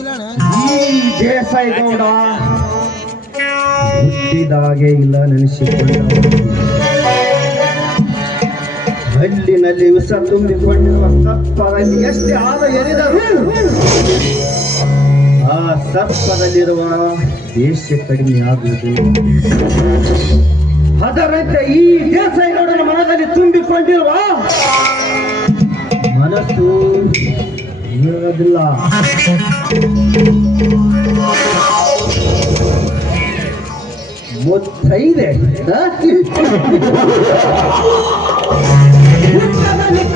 ಈ ದೇಸಾಯಿ ಗೌಡ ಹುಟ್ಟಿದಾಗೆ ಇಲ್ಲ ನೆನೆಸಿಕೊಂಡ ಹಳ್ಳಿನಲ್ಲಿ ವಿಷ ತುಂಬಿಕೊಂಡಿರುವ ಸರ್ಪದಲ್ಲಿ ಎಷ್ಟೇ ಆದ ಎರಿದರು ಆ ಸರ್ಪದಲ್ಲಿರುವ ದೇಶ ಕಡಿಮೆ ಆಗುವುದು. ಅದರಂತೆ ಈ ದೇಸಾಯಿ ಗೌಡನ ಮನದಲ್ಲಿ ತುಂಬಿಕೊಂಡಿರುವ ಮನಸ್ಸು ಇರೋದಿಲ್ಲ. ಮುತ್ತೈದೆ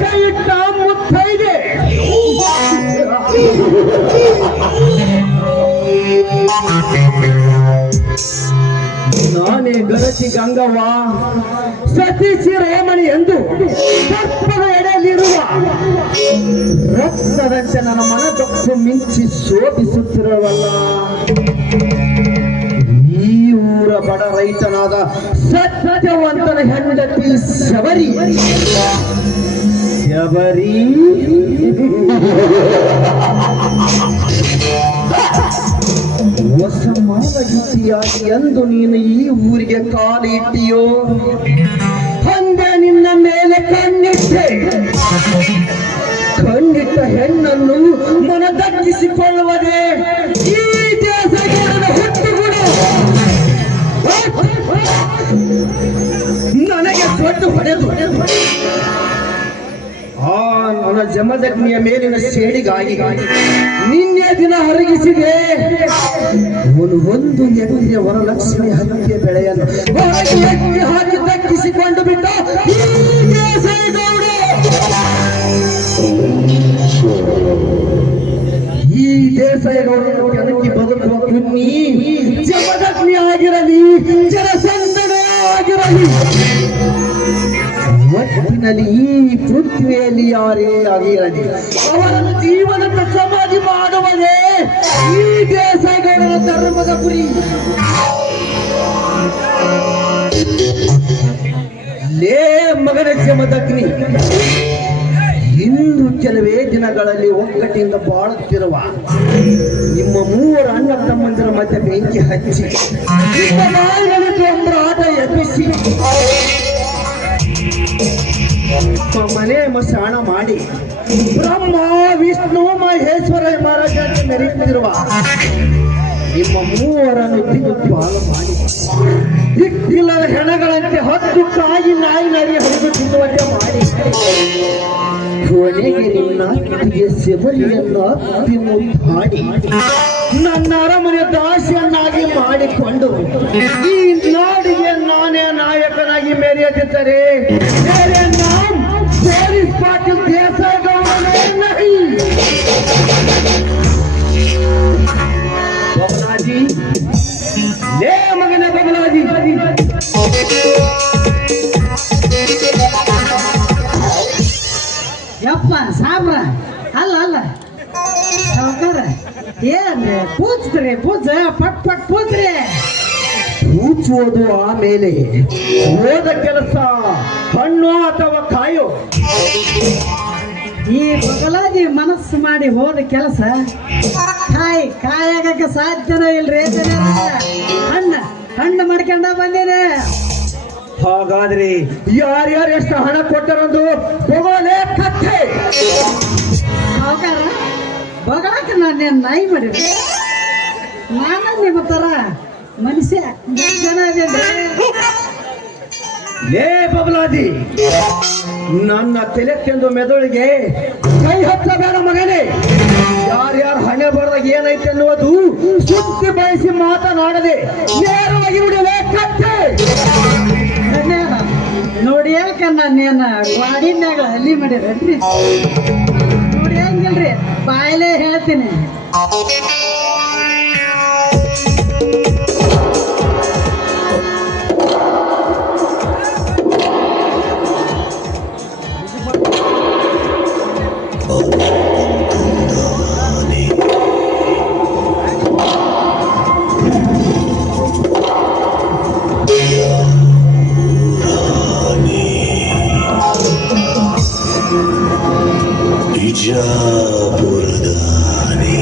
ಕೈ ಇಟ್ಟ ಮುತ್ತೈದೆ ನಾನೇ ಗರತಿ ಗಂಗವ್ವ ಸತೀಶಿ ರೇಮಣಿ ಎಂದು ಸರ್ಪದ ಎಡೆಯಲ್ಲಿರುವ ರಕ್ತದಂತೆ ನನ್ನ ಮನದೊಟ್ಟು ಮಿಂಚಿ ಶೋಭಿಸುತ್ತಿರವಲ್ಲ. ಈ ಊರ ಬಡ ರೈತನಾದ ಸತ್ಯವಂತನ ಹೆಂಡತಿ ಶಬರಿ ಹೊಸಮಾನಗಿಯಾಗಿ ಎಂದು ನೀನು ಈ ಊರಿಗೆ ಕಾಲಿಟ್ಟಿಯೋ ಅಂದೆ ನಿನ್ನ ಮೇಲೆ ಕಣ್ಣಿಟ್ಟ ಹೆಣ್ಣನ್ನು ಮನದಕ್ಕಿಸಿಕೊಳ್ಳುವುದೇ ಈ ದೇಶದ ಹುಟ್ಟುಗುಣ. ನನಗೆ ದೊಡ್ಡ ಹೊಡೆದು ಆ ನನ್ನ ಜಮದಗ್ನಿಯ ಮೇಲಿನ ಸೇಡಿಗಾಗಿ ನಿನ್ನೆ ದಿನ ಹರಗಿಸಿದೆ. ಒಂದು ಎಕರೆ ವರಲಕ್ಷ್ಮಿ ಹತ್ಯೆ ಬೆಳೆಯನ್ನು ಹಾಕಿ ದಕ್ಕಿಸಿಕೊಂಡು ಬಿಟ್ಟ ಈ ದೇಸಾಯಿಗೌಡರು ಕೆಣಕಿ ಬದುಕುವ ಕುನ್ನಿ ಜಮದಗ್ನಿ ಆಗಿರಲಿ ಜನಸಂದಣೆ ಆಗಿರಲಿ ಒಟ್ಟಿನಲ್ಲಿ ಈ ಪೃಥ್ವಿಯಲ್ಲಿ ಯಾರೇ ಆಗಿರಲಿ ಅವರನ್ನು ಜೀವನದ ಸಮಾಧಿ ಮಾಡುವುದೇ ಈ ದೇಸಾಯಿಗೌಡರ ಧರ್ಮದ ಗುರಿ. ಲೇ ಮಗನ ಜಮದಗ್ನಿ, ಇಂದು ಕೆಲವೇ ದಿನಗಳಲ್ಲಿ ಒಗ್ಗಟ್ಟಿನಿಂದ ಬಾಳುತ್ತಿರುವ ನಿಮ್ಮ ಮೂವರು ಅಣ್ಣ ತಮ್ಮಂದಿರ ಮಧ್ಯೆ ಬೆಂಕಿ ಹಚ್ಚಿ ಆಟ ಎಬ್ಬಿಸಿ ಮನೆ ಮಸಾಣ ಮಾಡಿ ಬ್ರಹ್ಮ ವಿಷ್ಣು ಮಹೇಶ್ವರ ಮಹಾರಾಜ ಮೆರೆಯುತ್ತಿರುವ ನಿಮ್ಮ ಮೂವರನ್ನು ತಿಂದು ಪಾಲು ಮಾಡಿ ದಿಕ್ಕಿಲ್ಲದ ಹೆಣಗಳಂತೆ 10 ಕಾಯಿ ನಾಯಿ ನರಿ ಹರಿದು ತಿನ್ನುವಂತೆ ಮಾಡಿ ಕೊನೆಗೆ ನಿನ್ನ ಅತ್ತಿಗೆ ಶಬರಿಯನ್ನು ಅತ್ತಿ ಮುದ್ದಾಡಿ ನನ್ನ ಅರಮನೆ ದಾಸಿಯನ್ನಾಗಿ ಮಾಡಿಕೊಂಡು ಈ ನಾಡಿಗೆ ನಾನೇ ನಾಯಕನಾಗಿ ಮೆರೆಯುತ್ತಿದ್ದರೆ ಬೇರೆ ನಾಮ್ ಪೊಲೀಸ್ ಪಾಟೀಲ್ ದೇಸಾಯಿಗೌಡನೇ ನಹಿ. ಬಬಲಾಜಿ, ಲೇ ಮಗನ ಬಬಲಾಜಿ, ಯಪ್ಪ ಸಾಬ್ರ ಅಲ್ಲ ಸಾವ್ಕಾರ ಏನ್ರಿ ಪೂಜ ಪಟ್ ಪೂಜ್ರಿ. ಪೂಜುವುದು ಆಮೇಲೆ ಓದ ಕೆಲಸ ಹಣ್ಣು ಅಥವಾ ಕಾಯೋ. ಈ ಬಗಲಾದಿ ಮನಸ್ಸು ಮಾಡಿ ಹೋದ ಕೆಲಸ ಕಾಯಾಗಕ್ಕೆ ಸಾಧ್ಯನೋ ಇಲ್ರಿ. ಹಣ್ಣು ಮಾಡ್ಕೊಂಡ ಬಂದೇನೆ. ಹಾಗಾದ್ರೆ ಯಾರ್ಯಾರು ಎಷ್ಟು ಹಣ ಕೊಟ್ಟರಂದು ಬೊಗಳೆ ಕಥೆ. ಸಾವ್ಕಾರ ಬಗಳಾಕ ನಾನೇನು ನಾಯಿ ಮಾಡಿರಿ. ನಾನು ನಿಮ್ಮ ತರ ಮನುಷ್ಯ ಜನ ಲೇ ಬಬಲಾದಿ, ನನ್ನ ತಲೆ ತಿಂದು ಮೆದುಳಿಗೆ ಕೈ ಹಚ್ಚಬೇಡ ಮಗನೇ. ಯಾರ್ಯಾರು ಹಣೆ ಬರದಾಗ ಏನೈತೆ ಅನ್ನುವುದು ಸುದ್ದಿ ಬಯಸಿ ಮಾತನಾಡದೆ ನೇರವಾಗಿ ಬಿಡಲೇ ಕಥೆ. ನೋಡಿ ಯಾಕ ನಾನೇನು ಗಾಡಿನ್ಯಾಗ ಹಲ್ಲಿ ಮಾಡಿರನ್ರಿ. ನೋಡಿ ಹಂಗಿಲ್ರಿ, ಬಾಯಲೇ ಹೇಳ್ತೀನಿ. Bijapuradani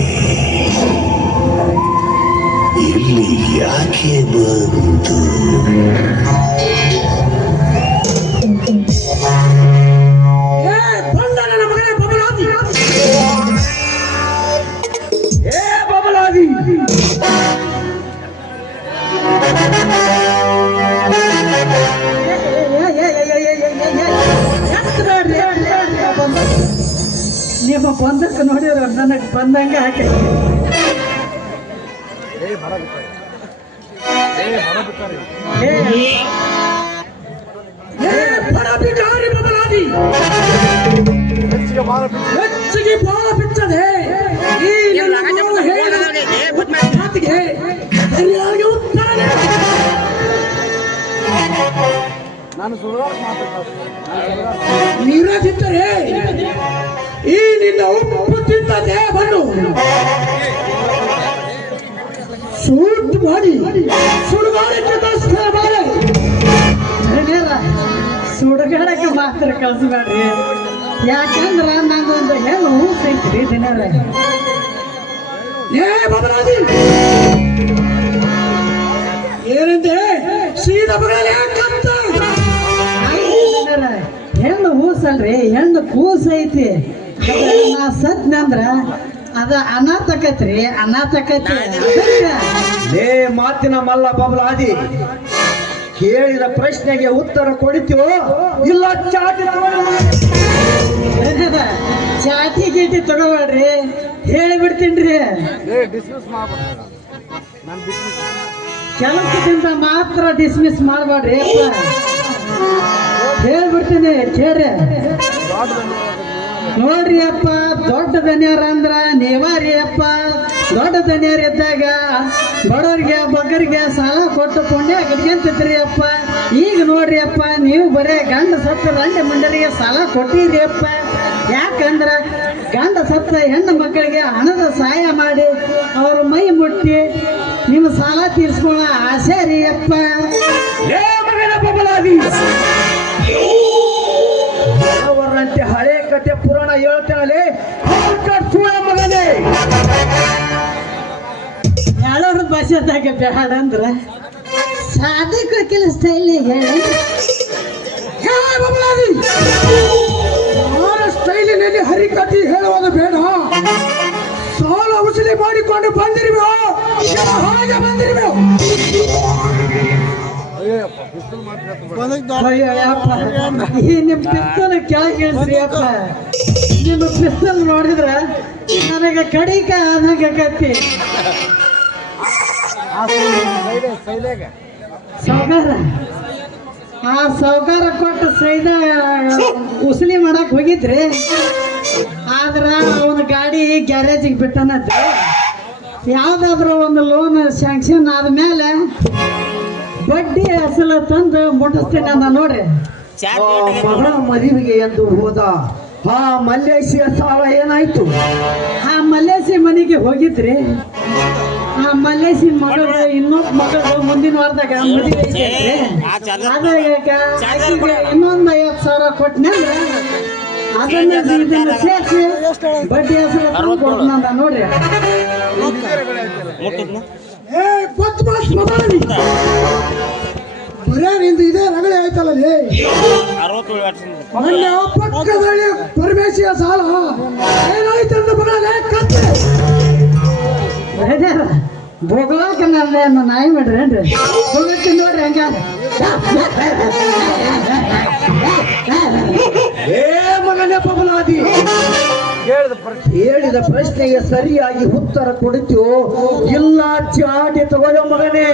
ನೋಡಿದ್ರ ನನಗೆ ಬಂದಂಗ ಹಾಕಿ ಹೆಚ್ಚಿಗೆ ಬಾಳ ಬಿಚ್ಚದೆ ಈ ನನ್ನ ಹೇಳಿದ ಮಾತಿಗೆ ಸರಿಯಾಗಿ ಉತ್ತರ ನೀರದಿದ್ದರೆ ಈ ನಿನ್ನ ಉಪ್ಪು ತಿಂದ ದೇಹವನ್ನು ಸೂಟ್ ಮಾಡಿ ಸುಡುಗಾಡಕ್ಕೆ ತೋರಿಸ್ತಾರೆ ಬಾಳೆ ಸುಡುಗಾಡಕ್ಕೆ ಮಾತ್ರ ಕಳ್ಸಬೇಡ್ರಿ ಯಾಕಂದ್ರ ನಂದೊಂದು ಹೆಣ್ಣು ಊಸೈತ್ರಿ ದಿನಾರ ಏ ಬದಲಾದಿ ಏನಂದೆ ಸೀದಾ ಬಗಲ ಯಾಕಂತ ಹೆಣ್ಣು ಊಸಲ್ರಿ ಹೆಣ್ಣು ಕೂಸೈತಿ ನಾ ಸತ್ನಂದ್ರ ಅದ ಅನಾಥಕೈತ್ರಿ ಅನಾಥಕೈತಿ ಲೇ ಮಾತಿನ ಮಲ್ಲ ಬಬಲಾದಿ ಕೇಳಿದ ಪ್ರಶ್ನೆಗೆ ಉತ್ತರ ಕೊಡ್ತೀವೋ ಇಲ್ಲ ಚಾಟಿ ಚಾಟಿ ಗೀಟಿ ತಗೋಬೇಡ್ರಿ ಹೇಳಿಬಿಡ್ತೀನ್ರಿ ಕೆಲಸದಿಂದ ಮಾತ್ರ ಡಿಸ್ಮಿಸ್ ಮಾಡ್ಬೇಡ್ರಿ ಹೇಳ್ಬಿಡ್ತೀನಿ ಕೇಳ್ರಿ ನೋಡ್ರಿ ಅಪ್ಪ ದೊಡ್ಡ ಧನ್ಯರ ಅಂದ್ರ ನೀವಾರಿ ಅಪ್ಪ ದೊಡ್ಡ ಧನ್ಯರ ಇದ್ದಾಗ ಬಡವರಿಗೆ ಬಗ್ಗರಿಗೆ ಸಾಲ ಕೊಟ್ಟು ಪುಣ್ಯ ಕಟ್ಕೊಂತಿದ್ರಿ ಅಪ್ಪ ಈಗ ನೋಡ್ರಿ ಅಪ್ಪ ನೀವು ಬರೇ ಗಂಡ ಸತ್ತ ರಂಡೆ ಮಂಡರಿಗೆ ಸಾಲ ಕೊಟ್ಟಿರಿ ಅಪ್ಪ ಯಾಕಂದ್ರ ಗಂಡ ಸತ್ತ ಹೆಣ್ಣು ಮಕ್ಕಳಿಗೆ ಹಣದ ಸಹಾಯ ಮಾಡಿ ಅವ್ರ ಮೈ ಮುಟ್ಟಿ ನಿಮ್ಮ ಸಾಲ ತೀರ್ಸ್ಕೊಳ್ಳೋ ಆಸೆ ರೀ ಅಪ್ಪ ಅವರಂತೆ ಹಳೆ ಕತೆ ಪುರಾಣ ಹೇಳ್ತಾನಲ್ಲೇ ಮಗನೇ ಹೇಳೋರ ಭಾಷೆದಾಗ ಬೇಡ ಅಂದ್ರ ಸಾಧಕ ಕೆಲಸ ಸ್ಟೈಲ್ ಹೇಳಿ ಸ್ಟೈಲಿನಲ್ಲಿ ಹರಿಕತಿ ಹೇಳುವುದು ಬೇಡ ಸಾಲ ಉಸಿಲಿ ಮಾಡಿಕೊಂಡು ಬಂದಿರುವೆ ಹಾಗೆ ಬಂದಿರುವೆ ಈ ನಿಮ್ ಪಿಸ್ತಲ್ ಕೆಳಗೆ ಇಳಿಸ್ರಿ ಅಪ್ಪ ನಿಮ್ಮ ಪಿಸ್ತಲ್ ನೋಡಿದ್ರ ನನಗೆ ಕಡಿಕ ಆದಂಗತಿ ಸೌಕಾರ ಆ ಸೌಕಾರ ಕೊಟ್ಟು ಸೈದ ಉಸಲಿ ಮಾಡಕ್ ಹೋಗಿದ್ರಿ ಆದ್ರ ಅವನ ಗಾಡಿ ಗ್ಯಾರೇಜಿಗೆ ಬಿಟ್ಟನಂತ ಯಾವ್ದಾದ್ರು ಒಂದು ಲೋನ್ ಸ್ಯಾಂಕ್ಷನ್ ಆದ್ಮೇಲೆ ಬಡ್ಡಿ ಅಸಲ ತಂದು ಮುಟ್ಟಿಸ್ತೇನೆ ಅಂದ ನೋಡ್ರಿ ಮಗಳ ಮದುವೆಗೆ ಎಂದು ಹೋದ ಆ ಮಲ್ಲೇಶಿಯ ಸಾಲ ಏನಾಯ್ತು ಆ ಮಲ್ಲೇಸಿ ಮನೆಗೆ ಹೋಗಿದ್ರಿ ಆ ಮಲ್ಲೇಸಿ ಮಗಳು ಇನ್ನೊಬ್ಬ ಮಗಳು ಮುಂದಿನ ವಾರದಾಗ ಮದುವೆ ಐತೆ ಅದ ಆಕೆಗೆ ಇನ್ನೊಂದು 50,000 ಕೊಟ್ಟನಂದ್ರ ಅದನ್ನ ಇದನ್ನ ಸೇರಿಸಿ ಬಡ್ಡಿ ಅಸಲ ತಂದು ಕೊಡ್ತನಂದ ನೋಡ್ರಿ ನಿಂದು ಇದೇ ರಗಳೆ ಆಯ್ತಲ್ಲ ಮೊನ್ನೆ ಪಕ್ಕದಲ್ಲಿ ಪರಮೇಶಿಯ ಸಾಲ ಏನಾಯ್ತಂದ ಮಗಳೇ ಕತ್ತೆ ಬೊಗಳಾಕ ನನ್ನ ನಾಯಿ ಮಾಡ್ರೇನ್ರಿ ಬೊಗಳ್ತೀನಿ ನೋಡ್ರಿ ಹಂಗ ಏ ಮಗನೇ ಬಬಲಾದಿ ಹೇಳಿದ ಪ್ರಶ್ನೆಗೆ ಸರಿಯಾಗಿ ಉತ್ತರ ಕೊಡ್ತೀವೋ ಇಲ್ಲ ಚಾಟಿ ತಗೊಳ್ಳೋ ಮಗನೇ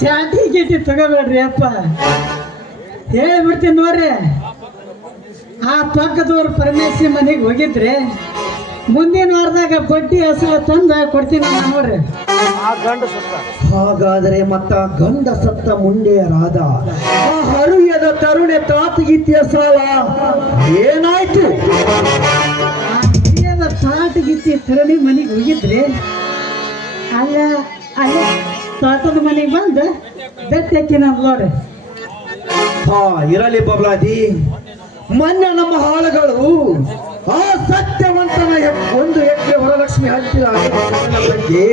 ಚಾಟಿ ಗೀಟಿ ತಗೋಬೇಡ್ರಿ ಅಪ್ಪ ಹೇಳ್ಬಿಡ್ತೀನಿ ನೋಡ್ರಿ ಆ ಪಕ್ಕದವ್ರ ಪರಮೇಶಿ ಮನೆಗೆ ಹೋಗಿದ್ರಿ ಮುಂದಿನ ವಾರದಾಗ ಬಡ್ಡಿ ಹಸಲ ತಂದ ಕೊಡ್ತೀನಿ ನೋಡ್ರಿ ಹಾಗಾದರೆ ಮತ್ತ ಗಂಡ ಸತ್ತ ಮುಂಡೆಯರಾದ ಆ ಹರಿಯದ ತರುಣೆ ತಾತಗಿತ್ತಿಯ ಸಾಲ ಏನಾಯ್ತು ತಾಟಗಿತ್ತಿ ತರಣಿ ಮನೆಗೆ ಹೋಗಿದ್ರಿ ಅಲ್ಲ ಅಲ್ಲ ತೋಟದ ಮನೆಗೆ ಬಂದು ಬೆಟ್ಟಕ್ಕೆ ನಾನು ನೋಡ್ರಿ ಹಾ ಇರಲಿ ಬಬ್ಲಾದಿ ಮೊನ್ನೆ ನಮ್ಮ ಹಾಳುಗಳು ಆ ಸತ್ಯವಂತನ 1 ಎಕರೆ ವರಲಕ್ಷ್ಮಿ ಹಂಚಿದ ಬಗ್ಗೆ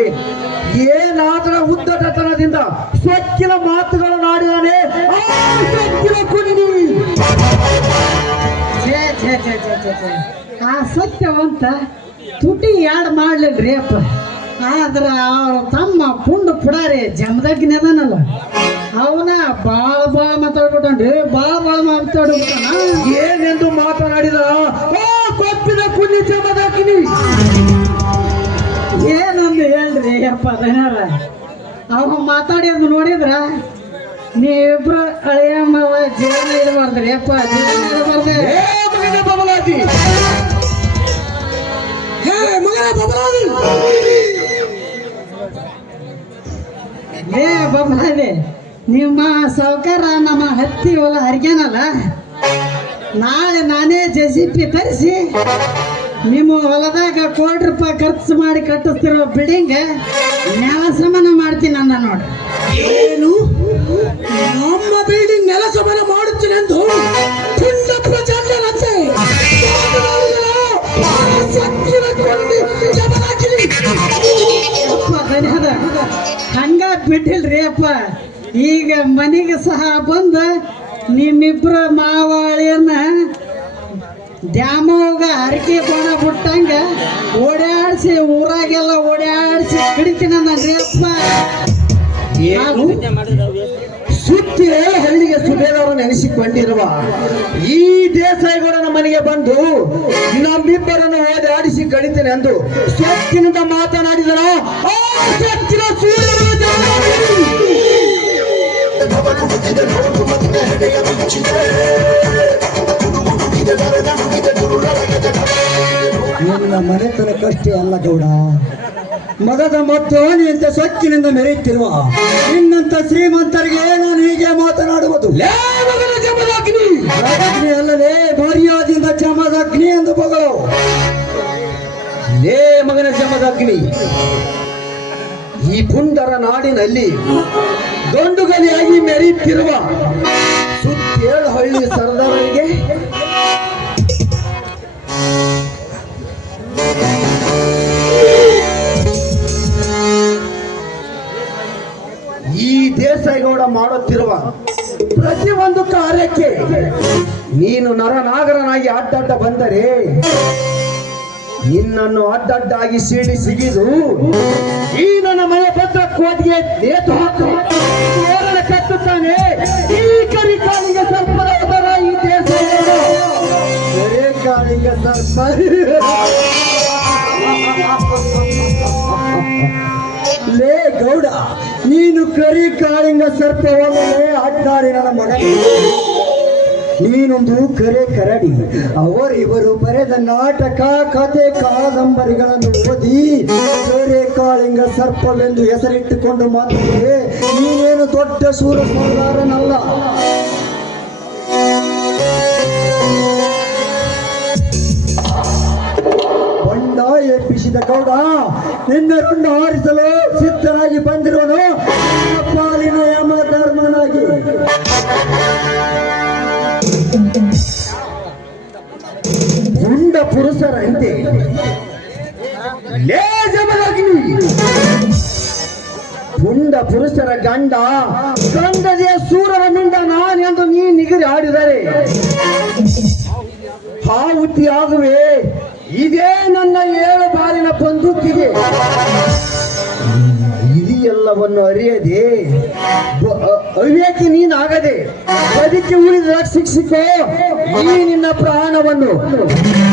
ಏನಾದರ ಉದ್ದಟತನದಿಂದ ಸೊಕ್ಕಿನ ಮಾತುಗಳನ್ನು ಆಡಿದಾನೆ ಕುಂಡಿ ಆ ಸತ್ಯವಂತ ತುಟಿ ಯಾಡ್ ಮಾಡ್ಲಿಲ್ರಿ ಅಪ್ಪ ಆದ್ರ ಅವ್ರ ತಮ್ಮ ಪುಂಡು ಪುಡಾರಿ ಜಮದಗ್ನದನಲ್ಲ ಅವನ ಬಾಳ ಮಾತಾಡ್ಬಿಟ್ಟನ್ರಿ ಬಾಳ ಮಾತಾಡ್ಬಿಟ್ಟಾನ ಏನೆಂದು ಮಾತನಾಡಿದ ಕೊಪ್ಪಿದ ಕುಲಿ ಜಮದಗ್ನಿ. ಏನೊಂದು ಹೇಳ್ರಿ ಅಪ್ಪ ಧನ್ಯಾರ. ಅವ ಮಾತಾಡಿದ್ ನೋಡಿದ್ರ ನೀವಿಬ್ರು ಹಳೆಯ ಮಾವ ಜೀವನ ಇರಬಾರ್ದ್ರಿ ಅಪ್ಪ, ಜೀವನ ಇರಬಾರ್ದೆ. ಮಗನ ಬಬಲಾದಿ, ಮಗನ ಬಬಲಾದಿ. ಬಬಲಾದಿ, ನಿಮ್ಮ ಸಾವುಕಾರ ನಮ್ಮ ಹತ್ತಿ ಹೊಲ ಹರಿಗ್ಯಾನಲ್ಲ, ನಾಳೆ ನಾನೇ ಜೆಸಿಪಿ ತರಿಸಿ ನಿಮ್ಮ ಹೊಲದಾಗ ಕೋಟಿ ರೂಪಾಯಿ ಖರ್ಚು ಮಾಡಿ ಕಟ್ಟಿಸ್ತಿರೋ ಬಿಲ್ಡಿಂಗ್ ನೆಲ ಸಮಾನ ಮಾಡ್ತೀನಿ ಅಂದ ನೋಡ್ರಿ. ಏನು ನಮ್ಮ ಬಿಲ್ಡಿಂಗ್ ನೆಲ ಸಮಾನ ಮಾಡುತ್ತೀನಿ ಎಂದು ಪುಂಡ ಪ್ರಚಂಡರಂತೆ ಅಪ್ಪ ಧನ್ಯವಾದ. ಹಂಗ ಬಿಟ್ಟಿಲ್ರಿ ಅಪ್ಪ, ಈಗ ಮನೆಗೆ ಸಹ ಬಂದು ನಿಮ್ಮಿಬ್ರು ಮಾವಳಿಯನ್ನ ದ್ಯಾಮೋಗ ಹರಕೆ ಕೋಣ ಬಿಟ್ಟಂಗ ಓಡಾಡಿಸಿ ಊರಾಗೆಲ್ಲ ಓಡಾಡಿಸಿ ಹಿಡಿತೀನಿ ನನ್ರಿ ಅಪ್ಪ. ಸುತ್ತಿ ಹಳ್ಳಿಗೆ ಸುಬೇದವರು ನೆನೆಸಿಕೊಂಡಿರುವ ಈ ದೇಸಾಯಿಗೌಡನ ಮನೆಗೆ ಬಂದು ನಮ್ಮಿಬ್ಬರನ್ನು ಓಡಾಡಿಸಿ ಕಡಿತೇನೆ ಎಂದು ಸೊಕ್ಕಿನಿಂದ ಮಾತನಾಡಿದರ ಸೊಕ್ಕಿನ ನನ್ನ ಮನೆತನಕ್ಕಷ್ಟೇ ಅಲ್ಲ ಗೌಡ, ಮಗದ ಮತ್ತು ನಿಂತ ಸೊಕ್ಕಿನಿಂದ ಮೆರೆಯುತ್ತಿರುವ ನಿನ್ನಂತ ಶ್ರೀಮಂತರಿಗೆ ನಾನು ಹೀಗೆ ಮಾತನಾಡುವುದು. ಅಗ್ನಿ ಅಲ್ಲದೆ ಮರ್ಯಾದೆಯಿಂದ ಜಮದಗ್ನಿ ಎಂದು ಬಗಳು. ಲೇ ಮಗನ ಜಮದಗ್ನಿ, ಈ ಪುಂಡರ ನಾಡಿನಲ್ಲಿ ಗಂಡುಗಲಿಯಾಗಿ ಮೆರೆಯುತ್ತಿರುವ ಸುತ್ತೇಳು ಹಳ್ಳಿ ಸರದಾರರಿಗೆ ಈ ದೇಸಾಯಿಗೌಡ ಮಾಡುತ್ತಿರುವ ಪ್ರತಿಯೊಂದು ಕಾರ್ಯಕ್ಕೆ ನೀನು ನರನಾಗರನಾಗಿ ಅಡ್ಡಡ್ಡ ಬಂದರೆ ನಿನ್ನನ್ನು ಅಡ್ಡಡ್ಡಾಗಿ ಸೀಳಿ ಸಿಗಿದು ಈ ನನ್ನ ಮನೆ ಭದ್ರ ಕೋಟಿಗೆ ನೇತು ಹಾಕು ತೋರಣ ಕಟ್ಟುತ್ತಾನೆ. ಈ ಕರಿ ಕಾಲಿಗೆ ಸರ್ಪದ ಉದರ ಈ ದೇಸಾಯಿಗೌಡ. ಬೇರೆ ಕಾಲಿಗೆ ಸರ್ಪ. ಲೇ ಗೌಡ, ನೀನು ಕರಿ ಕಾಳಿಂಗ ಸರ್ಪವಲ್ಲೇ ಅಡ್ಡಾಡಿ ನನ್ನ ಮಗ. ನೀನೊಂದು ಕರೆ ಕರಡಿ. ಅವರಿವರು ಬರೆದ ನಾಟಕ ಕಥೆ ಕಾದಂಬರಿಗಳನ್ನು ಓದಿ ಕರೆ ಕಾಳಿಂಗ ಸರ್ಪವೆಂದು ಹೆಸರಿಟ್ಟುಕೊಂಡು ಮಾತಿದೆ. ನೀನೇನು ದೊಡ್ಡ ಸೂರ ಸೋಲಾರನಲ್ಲ. ಬಂಡ ಎಬ್ಬಿಸಿದ ಗೌಡ, ನಿನ್ನ ರುಂಡ ಹಾರಿಸಲು ಸಿದ್ಧನಾಗಿ ಬಂದಿರುವನು ಪಾಲಿನ ಯಮ ಧರ್ಮನಾಗಿ. ಪುಂಡ ಪುರುಷರಂತೆ ಲೇ ಜಮದಗ್ನಿ, ಪುಂಡ ಪುರುಷರ ಗಂಡದೇ ಸೂರರ ಮಿಂಡ ನಾನೆಂದು ನೀ ನಿಗದಿ ಆಡಿದರೆ ಹಾವುತಿ ಆಗುವೆ. ಇದೇ ನನ್ನ 7 ಬಾರಿನ ಬಂದೂಕಿಗೆ ಇದೆಲ್ಲವನ್ನು ಅರಿಯದೆ ಅವಿವೇಕಿ ನೀನಾಗದೆ ಬದುಕಿ ಉಳಿದ ಶಿಕ್ಷಿಕೋ ಈ ನಿನ್ನ ಪ್ರಾಣವನ್ನು.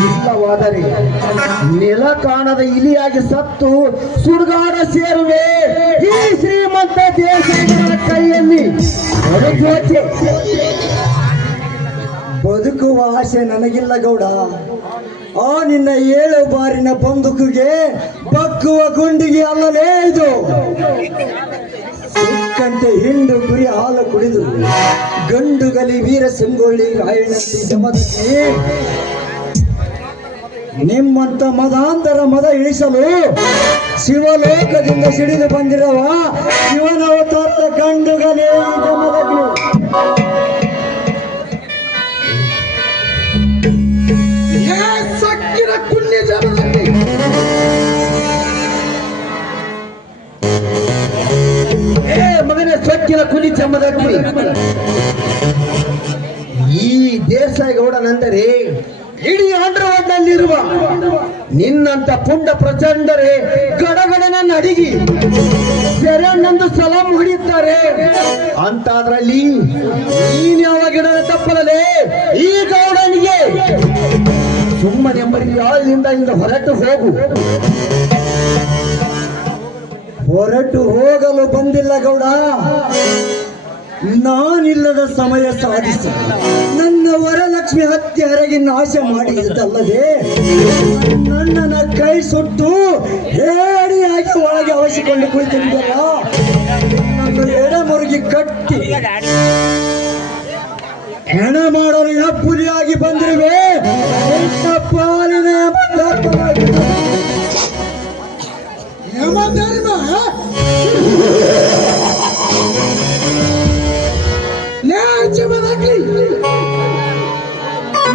ಇಲ್ಲವಾದರೆ ನೆಲ ಕಾಣದ ಇಲಿಯಾಗಿ ಸತ್ತು ಸುಡುಗಾಡ ಸೇರುವೆ ಈ ಶ್ರೀಮಂತ ದೇಶಗಳ ಕೈಯಲ್ಲಿ. ಬದುಕುವ ಆಸೆ ನನಗಿಲ್ಲ ಗೌಡ. ಆ ನಿನ್ನ 7 ಬಾರಿನ ಬಂದುಕಿಗೆ ಬಗ್ಗುವ ಗುಂಡಿಗೆ ಅಲ್ಲಲೇ ಇದು. ಸಿಕ್ಕಂತೆ ಹಿಂಡು ಗುರಿ ಹಾಲು ಕುಡಿದು ಗಂಡುಗಲಿ ವೀರ ಸಂಗೊಳ್ಳಿ ರಾಯಣ್ಣಂತಿ ಜಮದಗ್ನಿ ನಿಮ್ಮಂತ ಮದಾಂತರ ಮದ ಇಳಿಸಲು ಶಿವಲೋಕದಿಂದ ಸಿಡಿದು ಬಂದಿರುವ ಶಿವನ ಅವತಾರದ ಗಂಡುಗಲಿ ಜಮದಗ್ನಿ. ಸಕ್ಕಿನ ಕುನ್ಯ ಜಮದಗ್ನಿ, ಮಗನೇ ಸೊಕ್ಕಿನ ಕುಲಿ ಜಮದಗ್ನಿ. ಈ ದೇಸಾಯಿಗೌಡನೆಂದರೆ ಇಡೀ ಅಂಡರ್ವರ್ಡ್ನಲ್ಲಿರುವ ನಿನ್ನಂತ ಪುಂಡ ಪ್ರಚಂಡರೇ ಗಡಗಡನ ನಡಿಗಿ ಸೆರೆಣ್ಣಂದು ಸಲಾಂ ಹಿಡಿಯುತ್ತಾರೆ. ಅಂತಾದ್ರಲ್ಲಿ ನೀನ್ ಯಾವ ಗಿಡದ ತಪ್ಪಲೇ ಈ ಗೌಡನಿಗೆ ಸುಮ್ಮನೆ ಮರ್ಯಾದೆಯಿಂದ ಇಂದ ಹೊರಟು ಹೋಗು. ಹೊರಟು ಹೋಗಲು ಬಂದಿಲ್ಲ ಗೌಡ, ನಾನಿಲ್ಲದ ಸಮಯ ಸಾಧಿಸಿ ನನ್ನ ವರಲಕ್ಷ್ಮಿ ಹತ್ಯೆ ಹರಗಿ ನಾಶ ಮಾಡಿದ್ದಲ್ಲದೆ ನನ್ನನ್ನ ಕೈ ಸುಟ್ಟು ಹೇಡಿಯಾಗಿ ಒಳಗೆ ಅವಸಿಕೊಂಡು ಕುಳಿತಿದ್ದಲ್ಲ, ನನ್ನ ಎಡಮುರುಗಿ ಕಟ್ಟಿ ಹೆಣ ಮಾಡಲು ಹೆಪ್ಪುಲಿಯಾಗಿ ಬಂದಿರುವೆ. ನಿನ್ನ ಪಾಲಿನ ಯಮಧರ್ಮ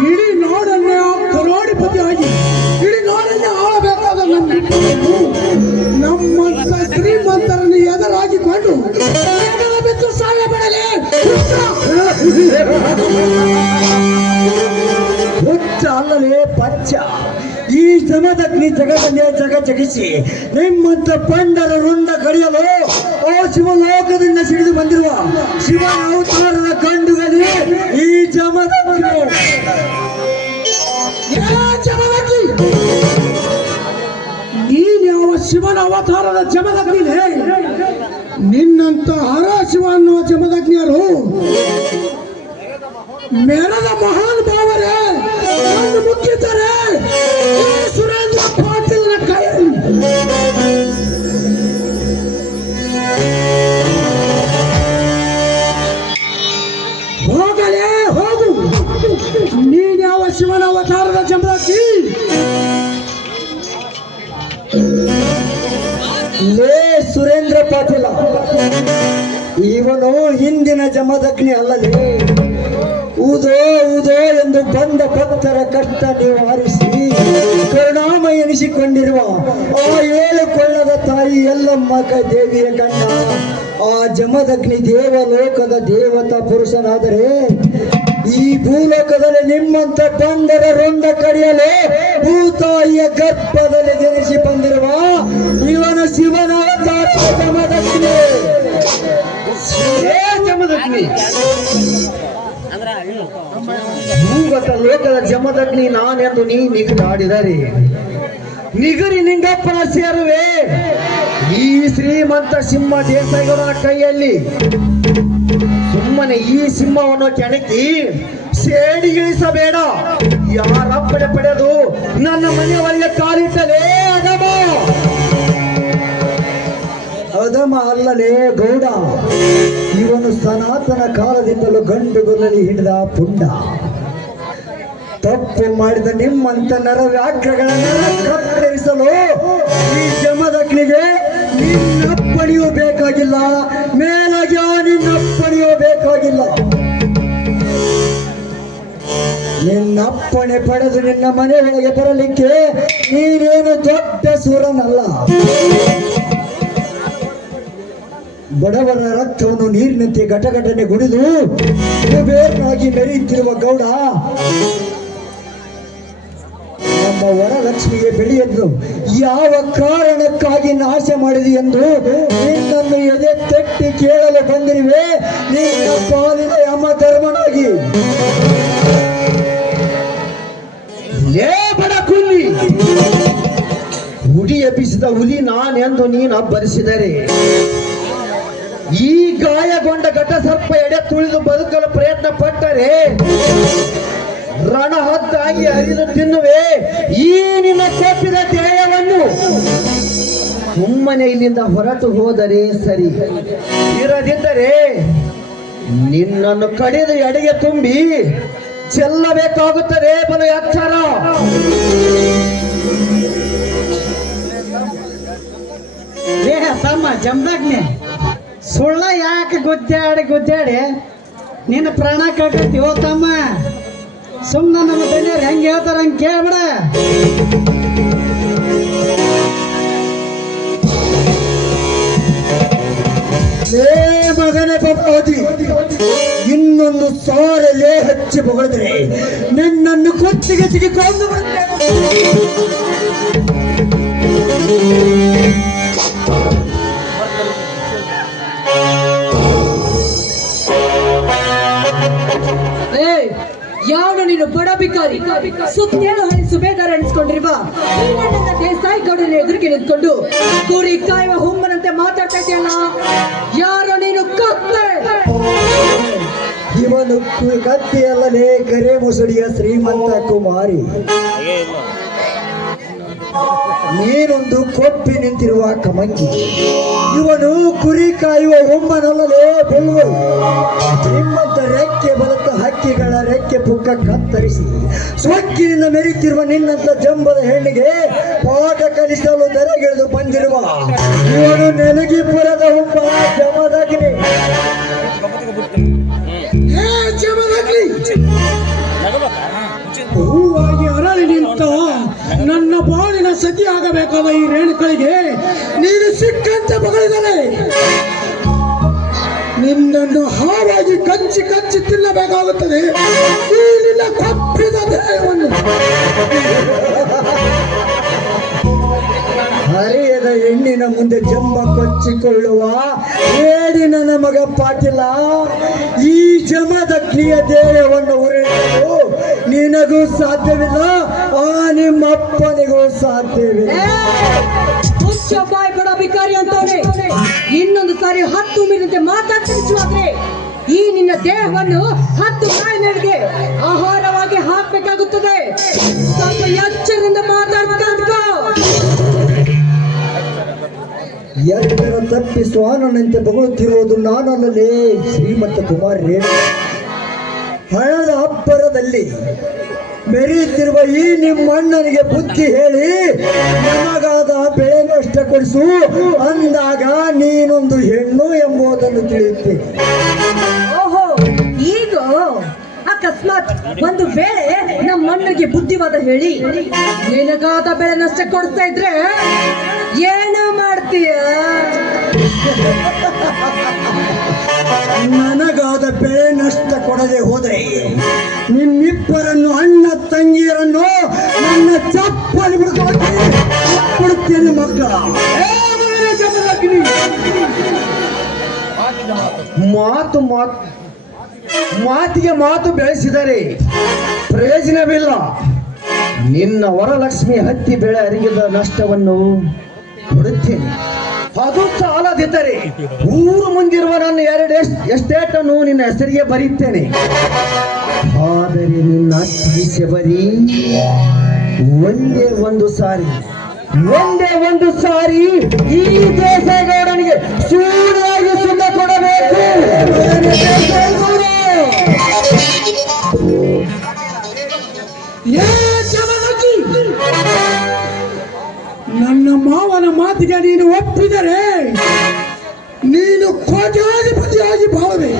ಇಡೀ ನಾಡನ್ನೇ ಕರೋಡಿಪತಿಯಾಗಿ ಇಡೀ ನಾಡನ್ನೇ ಆಳಬೇಕಾದ ನಮ್ಮಂತ ಶ್ರೀಮಂತರನ್ನು ಎದುರಾಗಿಕೊಂಡು ಬಿಟ್ಟು ಸಾಯ ಬಿಡಲಿ. ಹುಚ್ಚ ಅಲ್ಲಲೇ ಪಚ್ಚ, ಈ ಸಮದಗ್ನಿ ಜಗದಲ್ಲೇ ಜಗಿಸಿ ನಿಮ್ಮಂತ ಪಂಡರ ರುಂಡ ಕಡಿಯಲು ಆ ಶಿವಲೋಕದಿಂದ ಸಿಡಿದು ಬಂದಿರುವ ಶಿವನ ಅವತಾರದ ಕಂಡುಗಲಿ ಈ ಜಮದಗ್ನಿ. ನೀನ್ ಯಾವ ಶಿವನ ಅವತಾರದ ಜಮದಗ್ನಿನೇ? ನಿನ್ನಂತ ಹರ ಶಿವ ಅನ್ನುವ ಜಮದಗ್ನಿಯರು ಮೇಳದ ಮಹಾನ್ ಭಾವರೇ ಒಂದು ಮುಖ್ಯಿತಾರೆ ಸುರೇಂದ್ರ ಪಾಟೀಲ್ನ ಕೈಯಲ್ಲಿ. ಹೋಗಲೇ ಹೋಗು, ನೀನ್ ಯಾವ ಶಿವನ ಅವತಾರದ ಜಮದಗ್ನಿ? ಲೇ ಸುರೇಂದ್ರ ಪಾಟೀಲ, ಇವನು ಹಿಂದಿನ ಜಮದಗ್ನಿ ಅಲ್ಲದೆ ಊದೋ ಊದೋ ಎಂದು ಬಂದ ಭಕ್ತರ ಕಷ್ಟ ನಿವಾರಿಸಿ ಕರುಣಾಮ ಎನಿಸಿಕೊಂಡಿರುವ ಆ 7 ಕೊಳ್ಳದ ತಾಯಿ ಎಲ್ಲಮ್ಮ ದೇವಿಯ ಗಂಡ ಆ ಜಮದಗ್ನಿ ದೇವಲೋಕದ ದೇವತಾ ಪುರುಷನಾದರೆ ಈ ಭೂಲೋಕದಲ್ಲಿ ನಿಮ್ಮಂತ ಬಂದರ ರೊಂಡ ಕಡಿಯಲು ಭೂತಾಯಿಯ ಗರ್ಭದಲ್ಲಿ ಜನಿಸಿ ಬಂದಿರುವ ಇವನ ಶಿವನ ಅವತಾರ ಜಮದಗ್ನಿ. ಜಮದಗ್ನಿ ಭೂಗತ ಲೋಕದ ಜಮದಗ್ನಿ ನಾನೆಂದು ನೀ ನಿಗದಾಡಿದರೆ ನಿಗರಿ ನಿಂಗಪ್ಪನ ಸೇರುವೆ ಈ ಶ್ರೀಮಂತ ಸಿಂಹ ದೇಸಾಯಿಗಳ ಕೈಯಲ್ಲಿ. ಸುಮ್ಮನೆ ಈ ಸಿಂಹವನ್ನು ಕೆಣಕಿ ಸೇಡಿಗಿಳಿಸಬೇಡ. ಯಾರಪ್ಪಣೆ ಪಡೆದು ನನ್ನ ಮನೆಯವರಿಗೆ ಕಾಲಿಟ್ಟಲೇ ಅಗಮ. ಅದಮ ಅಲ್ಲಲೇ ಗೌಡ, ಇವನು ಸನಾತನ ಕಾಲದಿಂದಲೂ ಗಂಡುಗೊಲ್ಲಲಿ ಹಿಡಿದ ಪುಂಡ. ತಪ್ಪು ಮಾಡಿದ ನಿಮ್ಮಂತ ನರವ್ಯಾಘ್ರಗಳನ್ನು ಕತ್ತರಿಸಲು ಈ ಜಮದಗ್ನಿಗೆ ನಿನ್ನಪ್ಪಣಿಯೂ ಬೇಕಾಗಿಲ್ಲ, ಮೇಲಾಗಿ ನಿನ್ನಪ್ಪಣಿಯೂ ಬೇಕಾಗಿಲ್ಲ. ನಿನ್ನಪ್ಪಣೆ ಪಡೆದು ನಿನ್ನ ಮನೆಯೊಳಗೆ ಬರಲಿಕ್ಕೆ ನೀನೇನು ದೊಡ್ಡ ಸೂರನಲ್ಲ. ಬಡವರ ರಕ್ತವನ್ನು ನೀರಿನಂತೆ ಘಟಘಟನೆ ಗುಡಿದು ಕುಬೇರನಾಗಿ ಮೆರೆಯುತ್ತಿರುವ ಗೌಡ, ನಮ್ಮ ವರಲಕ್ಷ್ಮಿಗೆ ಬೆಳೆಯನ್ನು ಯಾವ ಕಾರಣಕ್ಕಾಗಿ ನಾಶ ಮಾಡಿದೆ ಎಂದು ನಿನ್ನನ್ನು ಎದೆ ತಟ್ಟಿ ಕೇಳಲು ಬಂದಿರುವೆ ನಿನ್ನ ಪಾಲಿನ ಯಮಧರ್ಮನಾಗಿ. ಲೇ ಬಡ ಕುಲ್ಲಿ, ಹುಡಿ ಎಬ್ಬಿಸಿದ ಹುಲಿ ನಾನೆಂದು ನೀನು ಅಬ್ಬರಿಸಿದರೆ ಈ ಗಾಯಗೊಂಡ ಘಟಸರ್ಪ ಎಡೆ ತುಳಿದು ಬದುಕಲು ಪ್ರಯತ್ನ ಪಟ್ಟರೆ ರಣಹದ್ದಾಗಿ ಹರಿದು ತಿನ್ನುವೆ ಈ ನಿನ್ನ ಕೊಪ್ಪಿದ ಧ್ಯೇಯವನ್ನು. ಸುಮ್ಮನೆ ಇಲ್ಲಿಂದ ಹೊರಟು ಹೋದರೆ ಸರಿ, ಇರದಿದ್ದರೆ ನಿನ್ನನ್ನು ಕಡಿದು ಎಡೆಗೆ ತುಂಬಿ ಚೆಲ್ಲಬೇಕಾಗುತ್ತದೆ. ಬಲ ಎಚ್ಚರ. ತಮ್ಮ ಜಮದಗ್ನಿ ಸುಳ್ಳ ಯಾಕೆ ಗುದ್ದಾಡಿ ನಿನ್ನ ಪ್ರಾಣ ಕಳ್ಕತ್ತೀವೋ ತಮ್ಮ. ಸುಮ್ಮನೆ ನಮ್ಮ ತಂದೆಯವ್ರು ಹೆಂಗೆ ಹೇಳ್ತಾರ ಹಂಗೆ ಕೇಳ್ಬಿಡ. ಮಗನೇ ಪಪಾವತಿ, ಇನ್ನೊಂದು ಸಾರಲ್ಲೇ ಹಚ್ಚಿ ಬೊಗಳಿದ್ರೆ ನಿನ್ನನ್ನು ಕೊಚ್ಚಿಗೆ ಸಿಗಿಕೊಂಡು ಯಾವನು ನೀನು ಬಡ ಬಿಕಾರಿ, ಸುತ್ತೇಳು ಹರಿಸು ನನ್ನ ದೇಸಾಯಿ ಗೌಡನ ಎದುರಿಗೆ ನಿಂತ್ಕೊಂಡು ಕುರಿ ಕಾಯುವ ಹುಮ್ಮನಂತೆ ಮಾತಾಡ್ತಾ ಇದೆಯಲ್ಲ, ಯಾರೋ ನೀನು ಕತ್ತೆ? ಇವನು ಕತ್ತಿಯಲ್ಲದೆ ಕರೆ ಮುಸುಡಿಯ ಶ್ರೀಮಂತ ಕುಮಾರಿ. ನೀನೊಂದು ಕೊಪ್ಪಿ ನಿಂತಿರುವ ಕಮಂಗಿ. ಇವನು ಕುರಿ ಕಾಯುವ ಒಮ್ಮನಲ್ಲದೆ ಬೆಳುವಳು. ನಿಮ್ಮಂತ ರೆಕ್ಕೆ ಬಲತ ಹಕ್ಕಿಗಳ ರೆಕ್ಕೆ ಪುಕ್ಕ ಕತ್ತರಿಸಿ ಸೊಕ್ಕಿನಿಂದ ಮೆರೀತಿರುವ ನಿನ್ನಂತ ಜಂಬದ ಹೆಣ್ಣಿಗೆ ಪಾಠ ಕಲಿಸಲು ತೆರೆಗೆಳೆದು ಬಂದಿರುವ ಇವನು ನೆಲಗಿಪುರದ ಒಬ್ಬ ಜಮದಗ್ನಿ. ಹೂವಾಗಿ ಅರಳಿ ನಿಂತ ನನ್ನ ಬಾಳಿನ ಸತಿ ಆಗಬೇಕಾದ ಈ ರೇಣುಕಳಿಗೆ ನೀನು ಸಿಕ್ಕಂತೆ ಬಗಳಿದರೆ ನಿನ್ನನ್ನು ಹಾವಾಗಿ ಕಚ್ಚಿ ಕಚ್ಚಿ ತಿನ್ನಬೇಕಾಗುತ್ತದೆ ಈ ನಿನ್ನ ಕಪ್ಪಿದ ದೇಹವನ್ನು. ಹರಿಯದ ಹೆಣ್ಣಿನ ಮುಂದೆ ಜಂಬ ಕೊಚ್ಚಿಕೊಳ್ಳುವ ಹೇಳಿ ನನ್ನ ಮಗ ಪಾಟೀಲ. ಈ ಜಮದಗ್ನಿಯ ದೇಹವನ್ನು ಉರುಳಿಸಲು ನಿನಗೂ ಸಾಧ್ಯವಿಲ್ಲ, ಆ ನಿಮ್ಮಪ್ಪನಿಗೂ ಸಾಧ್ಯವಿಲ್ಲ. ಹುಚ್ಚ ಬಾಯ್ ಬಡ ಬಿಕಾರಿ ಅಂತವ್ರೆ, ಇನ್ನೊಂದು ಸಾರಿ 10 ಮೀನಂತೆ ಮಾತಾಡ್ತಿರುವಾದ್ರೆ ಈ ನಿನ್ನ ದೇಹವನ್ನು 10 ಕಾಯಿಲೆಗಳಿಗೆ ಆಹಾರವಾಗಿ ಹಾಕಬೇಕಾಗುತ್ತದೆ. ಸ್ವಲ್ಪ ಎಚ್ಚರದಿಂದ ಮಾತಾಡ್ತಾ ಇದ್ಕೋ. ಎತ್ತರ ತಪ್ಪಿ ಸ್ವಾನನಂತೆ ಬಗಳುತ್ತಿರುವುದು ನಾನಲ್ಲೇ ಶ್ರೀಮಂತ ಕುಮಾರ್ ರೇಣು. ಹಣದ ಅಬ್ಬರದಲ್ಲಿ ಮೆರೆಯುತ್ತಿರುವ ಈ ನಿಮ್ಮ ಅಣ್ಣನಿಗೆ ಬುದ್ಧಿ ಹೇಳಿ ನಮಗಾದ ಬೆಳೆ ನಷ್ಟ ಕೊಡಿಸು ಅಂದಾಗ ನೀನೊಂದು ಹೆಣ್ಣು ಎಂಬುದನ್ನು ತಿಳಿಯುತ್ತೇನೆ. ಓಹೋ, ಈಗ ಅಕಸ್ಮಾತ್ ಒಂದು ವೇಳೆ ನಮ್ಮ ಮಣ್ಣಿಗೆ ಬುದ್ಧಿವಾದ ಹೇಳಿ ನಿನಗಾದ ಬೆಳೆ ನಷ್ಟ ಕೊಡ್ತಾ ಇದ್ರೆ ಏನು ಮಾಡ್ತೀಯ? ನನಗಾದ ಬೆಳೆ ನಷ್ಟ ಕೊಡದೆ ಹೋದರೆ ನಿಮ್ಮಿಬ್ಬರನ್ನು ಅಣ್ಣ ತಂಗಿಯರನ್ನು ನನ್ನ ಚಪ್ಪಲಿ ಬಿಡುತ್ತೇನೆ ಮಕ್ಕಳ. ಮಾತು ಮಾತಿಗೆ ಮಾತು ಬೆಳೆಸಿದರೆ ಪ್ರಯೋಜನವಿಲ್ಲ. ನಿನ್ನ ವರಲಕ್ಷ್ಮಿ ಹತ್ತಿ ಬೆಳೆ ಅರಿಗಿದ ನಷ್ಟವನ್ನು ಕೊಡುತ್ತೇನೆ. ಅದು ಸಾಲದಿದ್ದರೆ ಊರು ಮುಂದಿರುವ ನನ್ನ 2 ಎಸ್ಟೇಟ್ ಅನ್ನು ನಿನ್ನ ಹೆಸರಿಗೆ ಬರೀತೇನೆ. ಆದರೆ ನಿನ್ನ ಅತ್ತಿ ಶಬರಿ ಒಂದೇ ಒಂದು ಸಾರಿ ಈ ದೇಶಗೌಡನಿಗೆ ಸೂರ್ಯಾಗಿ ಸುತ್ತ ಕೊಡಬೇಕು. ನನ್ನ ಮಾವನ ಮಾತಿಗೆ ನೀನು ಒಪ್ಪಿದರೆ ನೀನು ಕೋಟ್ಯಾಧಿಪತಿಯಾಗಿ ಬಾಳುವೆ.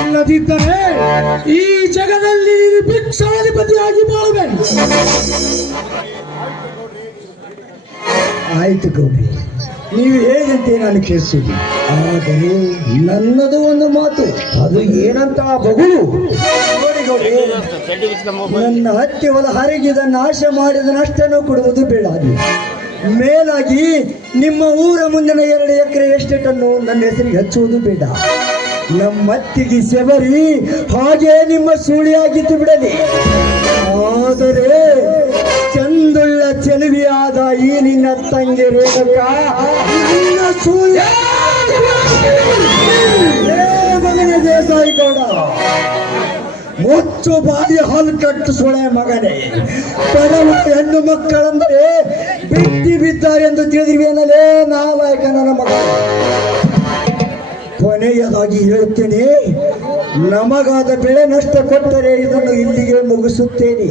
ಇಲ್ಲದಿದ್ದರೆ ಈ ಜಗದಲ್ಲಿ ನೀನು ಭಿಕ್ಷಾಧಿಪತಿಯಾಗಿ ಬಾಳುವೆ. ಆಯ್ತು ಗೌರಿ, ನೀವು ಹೇಳಿದಂತೆ ನಾನು ಕೇಳಿಸಿದ್ದೆ. ಆದರೆ ನನ್ನದು ಒಂದು ಮಾತು. ಅದು ಏನಂತ ಬಗುಳು? ನೋಡಿ ಗೌರಿ, ನನ್ನ ಹತ್ತಿ ಹೊಲ ಹರಿಗಿದ ನಾಶ ಮಾಡಿದ ನಷ್ಟನೂ ಕೊಡುವುದು ಬೇಡ. ಮೇಲಾಗಿ ನಿಮ್ಮ ಊರ ಮುಂದಿನ 2 ಎಕರೆ ಎಸ್ಟೇಟ್ ಅನ್ನು ನನ್ನ ಹೆಸರಿಗೆ ಹಚ್ಚುವುದು ಬೇಡ. ನಮ್ಮತ್ತಿಗೆ ಸೆಬರಿ ಹಾಗೆ ನಿಮ್ಮ ಸೂಳಿಯಾಗಿದ್ದು ಬಿಡಲಿ. ಆದರೆ ಚಂದುಳ್ಳ ಚೆಲುವಿಯಾದ ಈ ನಿನ್ನ ತಂಗಿ ರೇಣುಕ ನಿನ್ನ ಸೂಳ್ಯ ಮಗನೇ ದೇಸಾಯಿ ಗೌಡ, ಮುಚ್ಚು ಬಾಯಿ ಹಾಲು ಕಟ್ಟು ಸೊಳೆ ಮಗನೇ. ಬಡವ ಹೆಣ್ಣು ಮಕ್ಕಳಂದರೆ ಬಿದ್ದಾರೆ ಎಂದು ತಿಳಿದಿರುವೇನಲೇ ನಾಲಾಯಕ ನನ್ನ ಮಗ. ಕೊನೆಯದಾಗಿ ಹೇಳುತ್ತೇನೆ, ನಮಗಾದ ಬೆಳೆ ನಷ್ಟ ಕೊಟ್ಟರೆ ಇದನ್ನು ಇಲ್ಲಿಗೆ ಮುಗಿಸುತ್ತೇನೆ.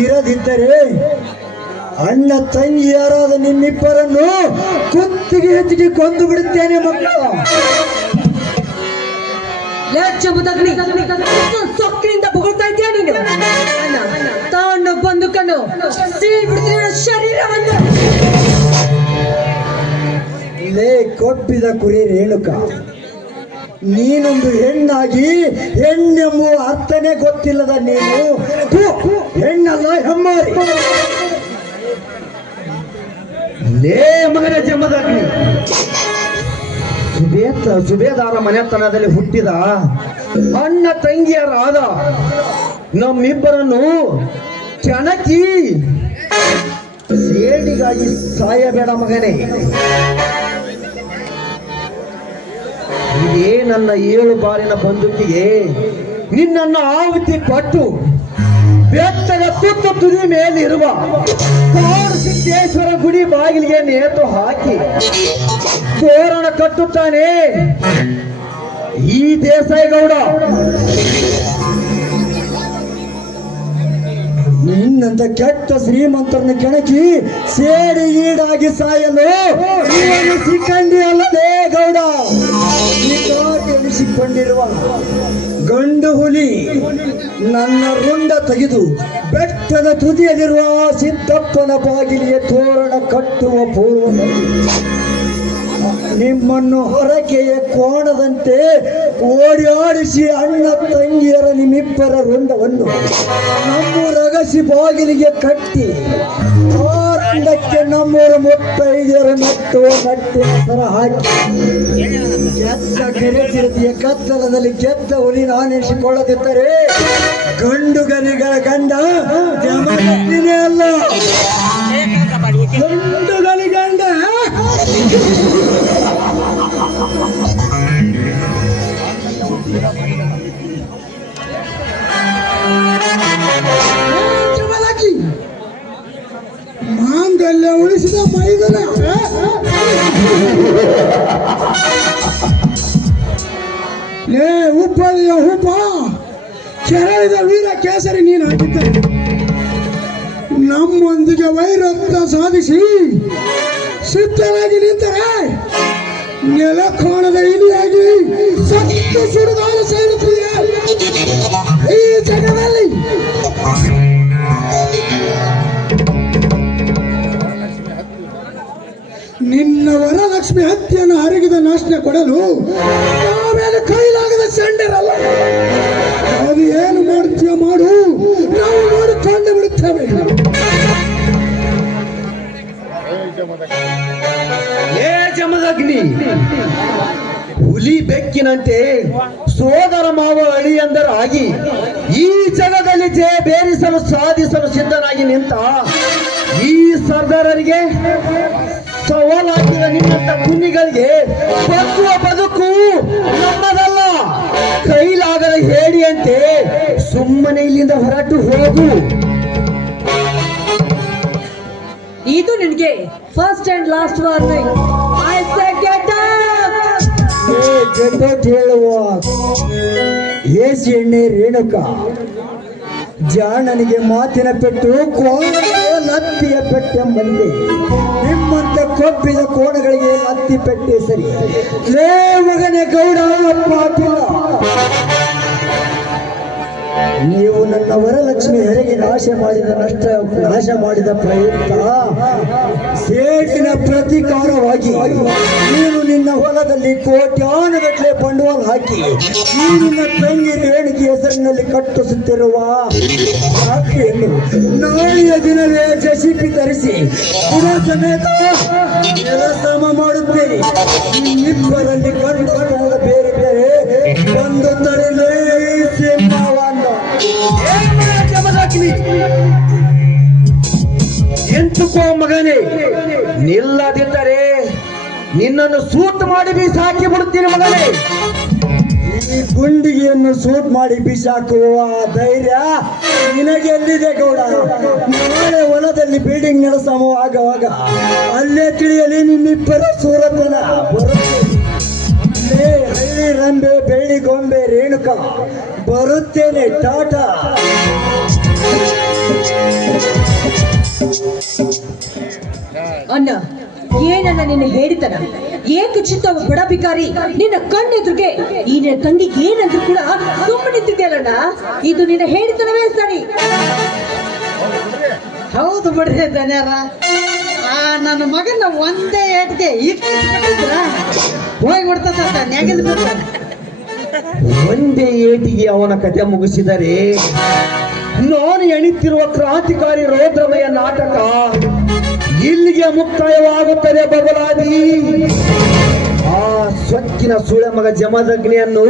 ಇರದಿದ್ದರೆ ಅಣ್ಣ ತಂಗಿಯಾರಾದ ನಿಮ್ಮಿಬ್ಬರನ್ನು ಕುತ್ತಿಗೆ ಹೆಚ್ಚಿಗೆ ಕೊಂದು ಬಿಡುತ್ತೇನೆ ಮಕ್ಕಳು. ಸೊಕ್ಕಿನಿಂದ ಬೊಗಳ್ತಾ ಇದೆಯಾ ನೀನು? ತಾನು ಬಂದು ಕಣ್ಣು ಸೀಳ್ಬಿಡ್ತೀನಿ ಶರೀರವನ್ನು. ಲೇ ಕೊಪ್ಪಿದ ಕುರಿ ರೇಣುಕ, ನೀನೊಂದು ಹೆಣ್ಣಾಗಿ ಹೆಣ್ಣೆಂಬುವ ಅರ್ಥನೇ ಗೊತ್ತಿಲ್ಲದ ನೀನು ಹೆಣ್ಣಲ್ಲ ಹೆಮ್ಮಾರಿ. ಲೇ ಮಗನ ಜಮದಗ್ನಿ, ಸುಬೇದಾರ ಮನೆತನದಲ್ಲಿ ಹುಟ್ಟಿದ ಅಣ್ಣ ತಂಗಿಯರಾದ ನಮ್ಮಿಬ್ಬರನ್ನು ಕೆಣಕಿ ಈಡಾಗಿ ಸಾಯಬೇಡ ಮಗನೇ. ಇದೇ ನನ್ನ 7 ಬಾರಿನ ಬಂದೂಕಿಗೆ ನಿನ್ನನ್ನು ಆಹುತಿ ಕೊಟ್ಟು ಬೆಟ್ಟದ ತುತ್ತು ತುದಿ ಮೇಲಿರುವ ಕಾಡು ಸಿದ್ದೇಶ್ವರ ಗುಡಿ ಬಾಗಿಲಿಗೆ ನೇತು ಹಾಕಿ ತೋರಣ ಕಟ್ಟುತ್ತಾನೆ ಈ ದೇಸಾಯಿಗೌಡ. ನಿನ್ನಂತ ಕೆಟ್ಟ ಶ್ರೀಮಂತರನ್ನ ಕೆಣಕಿ ಸೇಡಿ ಈಡಾಗಿ ಸಾಯಲು ಇವನು ಸಿಕ್ಕಂಡಿ ಅಲ್ಲದೆ ಗೌಡ. ಎನಿಸಿಕೊಂಡಿರುವ ಗಂಡು ಹುಲಿ ನನ್ನ ರುಂಡ ತೆಗೆದು ಬೆಟ್ಟದ ತುದಿಯಲ್ಲಿರುವ ಸಿದ್ದಪ್ಪನ ಬಾಗಿಲಿಗೆ ತೋರಣ ಕಟ್ಟುವ ಪೂರ್ವದಲ್ಲಿ ನಿಮ್ಮನ್ನು ಹೊರಕೆಯ ಕೋಣದಂತೆ ಓಡಾಡಿಸಿ ಅಣ್ಣ ತಂಗಿಯರ ನಿಮ್ಮಿಬ್ಬರ ರುಂಡವನ್ನು ನಮ್ಮೂರ ರಗಸಿ ಬಾಗಿಲಿಗೆ ಕಟ್ಟಿ ಆ ರುಂಡಕ್ಕೆ ನಮ್ಮೂರ ಮುತ್ತೈದೆಯರ ನಟ್ಟುವ ನಟ್ಟಿನ ಸರ ಹಾಕಿ ಕೆತ್ತ ಕೆರೆತಿರತಿಯ ಕತ್ತಲದಲ್ಲಿ ಕೆತ್ತ ಹುಲಿ ನಾನೆನಿಸಿಕೊಳ್ಳದಿದ್ದರೆ ಗಂಡುಗನಿಗಳ ಗಂಡ ಜಮದಗ್ನಿನೇ ಅಲ್ಲ, ಗಂಡುಗನಿ ಗಂಡ. ಮಾಂಗಲ್ಯ ಉಳಿಸಿದ ಮೈದನ ಲೇ ಉಪ್ಪಳಿಯ ಹೂಪ ಕೆರಳಿದ ವೀರ ಕೇಸರಿ ನೀನು ಹಾಕಿದ್ದೆ. ನಮ್ಮೊಂದಿಗೆ ವೈರತ್ವ ಸಾಧಿಸಿ ಸಿದ್ಧರಾಗಿ ನಿಂತರೆ ನೆಲಕೋಣದ ಇಲಿಯಾಗಿ ಸತ್ತು ಸುಡುಗಾಲ ಸೇರುತ್ತಿದೆ ಈ ಜಗದಲ್ಲಿ. ನಿನ್ನ ವರಲಕ್ಷ್ಮಿ ಹತ್ಯೆಯನ್ನು ಹರಗಿದ ನಾಶನ ಕೊಡಲು ನಾವೇನು ಕೈಲಾಗದ ಸೆಂಡರಲ್ಲ. ಅದು ಏನು ಮಾಡ್ತೀಯ ಮಾಡು, ನಾವು ನೋಡಿಕೊಂಡು ಬಿಡುತ್ತೇವೆ. ಏ ಜಮದಗ್ನಿ, ಹುಲಿ ಬೆಕ್ಕಿನಂತೆ ಸೋದರ ಮಾವ ಅಳಿಯಂದರಾಗಿ ಈ ಜಗದಲ್ಲಿ ಜಯ ಬೇರಿಸಲು ಸಾಧಿಸಲು ಸಿದ್ಧನಾಗಿ ನಿಂತ ಈ ಸರ್ದಾರರಿಗೆ ಸವಾಲಾಗಿರುವ ನಿನ್ನಂತ ಕುನ್ನಿಗಳಿಗೆ ಬದುಕುವ ಬದುಕು ನಮ್ಮದಲ್ಲ. ಕೈಲಾಗದ ಹೇಳಿಯಂತೆ ಸುಮ್ಮನೆ ಇಲ್ಲಿಂದ ಹೊರಟು ಹೋಗು. ಇದು ನಿನಗೆ first and last warning. I say get get ಹೇಳುವ ಏಸಿ ಎಣ್ಣೆ ರೇಣುಕ ಜಾಣನಿಗೆ ಮಾತಿನ ಪೆಟ್ಟು ಕೋಣಗಳಿಗೆ ಲತ್ತಿಯ ಪೆಟ್ಟೆಂಬಂತೆ ನಿಮ್ಮಂತ ಕೊಬ್ಬಿದ ಕೋಣಗಳಿಗೆ ಲತ್ತಿ ಪೆಟ್ಟೆ ಸರಿ. ಲೇ ಮಗನೇ ಗೌಡ ಪಾಟೀಲ, ನೀವು ನನ್ನ ವರಲಕ್ಷ್ಮಿ ಹೆರಿಗೆ ನಾಶ ಮಾಡಿದ ಪ್ರಯುಕ್ತ ಸೇಡಿನ ಪ್ರತೀಕಾರವಾಗಿ ನೀನು ನಿನ್ನ ಹೊಲದಲ್ಲಿ ಕೋಟ್ಯಾನುಗಟ್ಟಲೆ ಬಂಡವಾಳ ಹಾಕಿ ಈ ನಿನ್ನ ತಂಗಿ ರೇಣಿಗೆ ಹೆಸರಿನಲ್ಲಿ ಕಟ್ಟಿಸುತ್ತಿರುವ ರಾಖಿಯನ್ನು ನಾಳೆಯ ದಿನವೇ ಜಸಿಪಿ ತರಿಸಿ ಪುರ ಸಮೇತ ಸಮ ಮಾಡುತ್ತೇನೆ. ನಿಮ್ಮಿಬ್ಬರಲ್ಲಿ ಗಂಡು ಬೇರೆ ಬೇರೆ ಒಂದು ತಡೆಲೇ ಸಿಂಹವನ್ನು ಎಂತುಕೋ ಮಗನೇ, ನಿಲ್ಲದಿದ್ದರೆ ನಿನ್ನನ್ನು ಸೂಟ್ ಮಾಡಿ ಬೀಸಾಕಿ ಬಿಡುತ್ತೀನಿ ಮಗನೇ. ಈ ಗುಂಡಿಗೆಯನ್ನು ಸೂಟ್ ಮಾಡಿ ಬಿಸಾಕುವ ಧೈರ್ಯ ನಿನಗೆ ಎಲ್ಲಿದೆ ಗೌಡ? ನಾಳೆ ಹೊಲದಲ್ಲಿ ಬಿಲ್ಡಿಂಗ್ ನಡೆಸಮೋ ಆಗುವಾಗ ಅಲ್ಲೇ ತಿಳಿಯಲಿ ನಿಮ್ಮಿಬ್ಬರ ಸೂರತನ. ಹಳ್ಳಿ ರಂಬೆ ಬೆಳ್ಳಿ ಗೊಂಬೆ ರೇಣುಕ ಬರುತ್ತೇನೆ, ಟಾಟಾ. ಅಣ್ಣ, ಏನನ್ನ ನಿನ್ನ ಹೇಳಿತನ, ಏಕೆ ಚಿತ್ತವ ಬಡ ಬಿಕಾರಿ ನಿನ್ನ ಕಣ್ಣೆದುರಿಗೆ ಈ ನಿನ್ನ ತಂಗಿಗೆ ಏನಂದ್ರು ಕೂಡ ಸುಮ್ಮನೆ ನಿಂತಿದ್ಯಲ್ಲಣ್ಣ. ಇದು ನಿನ್ನ ಹೇಳಿತನವೇ ಸರಿ. ಹೌದು ಬಿಡ್ರಿ ಧನ್ಯಾರ, ನನ್ನ ಮಗನ ಒಂದೇ ಏಟ್ಗೆ ಹೋಗ್ಬಿಡ್ತದ ನೆಗೆದು ಬಿಡ್ತ. ಒಂದೇ ಏಟಿಗೆ ಅವನ ಕಥೆ ಮುಗಿಸಿದರೆ ನಾನು ಎಣಿತಿರುವ ಕ್ರಾಂತಿಕಾರಿ ರೌದ್ರಮಯ ನಾಟಕ ಇಲ್ಲಿಗೆ ಮುಕ್ತಾಯವಾಗುತ್ತದೆ ಬಬಲಾದಿ. ಆ ಸ್ವಚ್ಛಿನ ಸುಳೆ ಮಗ ಜಮದಗ್ನಿಯನ್ನು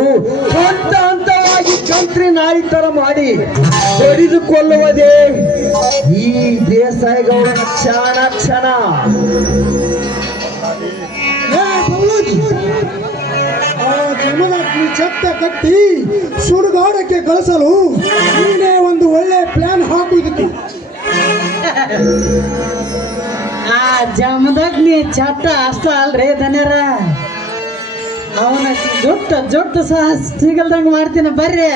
ಹಂತ ಹಂತವಾಗಿ ಕಂತ್ರಿ ನಾಯಿ ತರ ಮಾಡಿ ಹೊಡೆದುಕೊಳ್ಳುವುದೇ ಈ ದೇಸಾಯಿ ಗೌಡನ ಕ್ಷಣ. ಆ ಜಮದಗ್ನಿ ಛತ್ತ ಕಟ್ಟಿ ಸುಡುಗಾಡಕ್ಕೆ ಕಳಿಸಲು ನೀನೇ ಒಂದು ಒಳ್ಳೆ ಪ್ಲಾನ್ ಹಾಕುವುದಿತ್ತು. ಆ ಜಮದಗ್ನಿ ಚಟ್ಟ ಅಷ್ಟ ಅಲ್ರಿ ಧನ್ಯರ, ಅವನ ಜೊಟ್ಟು ಸಹ ಸಿಗಲ್ದಂಗ ಮಾಡ್ತೀನಿ ಬರ್ರಿ.